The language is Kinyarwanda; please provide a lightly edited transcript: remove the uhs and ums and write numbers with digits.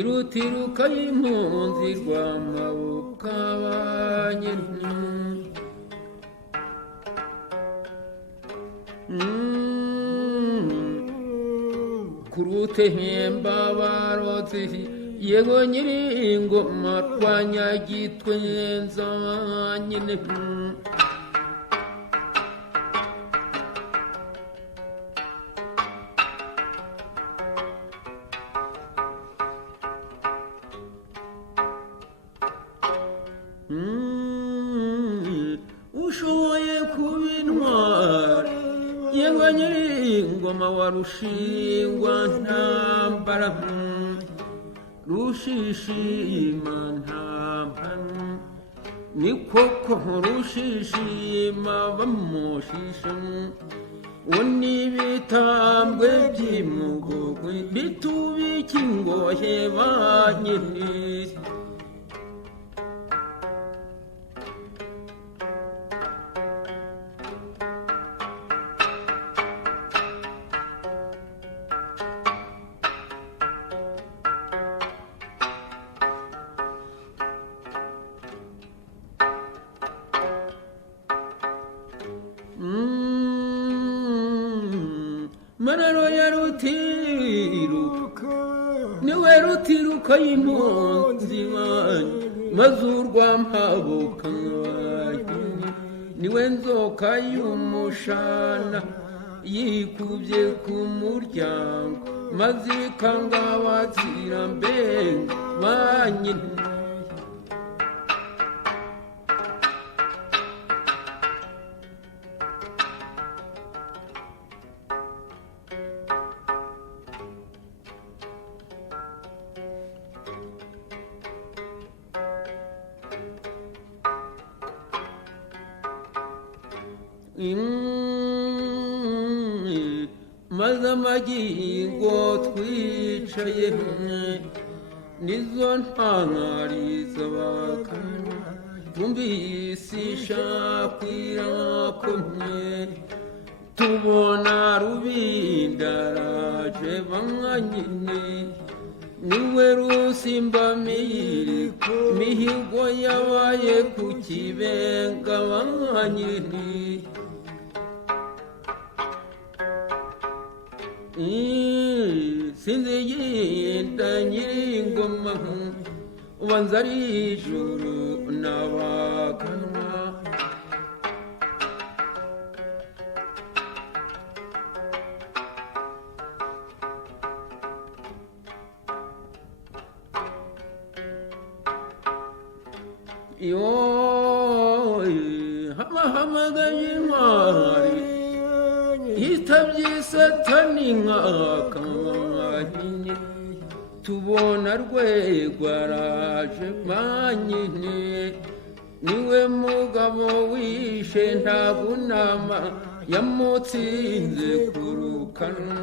nirutiruka y'impunzi rwa maboko abanye kurute hemba barotse yego nyiri ingoma twanyagitwe nzanyine ushoboye kuba intwari yego nyiri ingoma wa rushingwa ntambara rushishima ntambara ni koko rushishima bamushisha uwo ni ibitambwe by'imugogwe bitubika ingohe banyine mararo ya rutiruka niwe rutiruka y'impunzi mazurwa mpabuka niwe nzoka y'umushana yikubye ku muryango maze ikanga wazira mbenga banyine maze amagingo twicaye nizo ntangariza bakana tumvise ishakwira komye tubona rubindaraje bamwanyine niwe rusimba mihigo yabaye ku kibenga bamwanyine sinzi yenda nyir'ingoma ubanza ari ijuru n'abaganwa hamagaye intwari yitabye satani nk'akamanyine tubona rwegwaraje manyine niwe mugabo wishe nta bunama yamutsinze ku rukano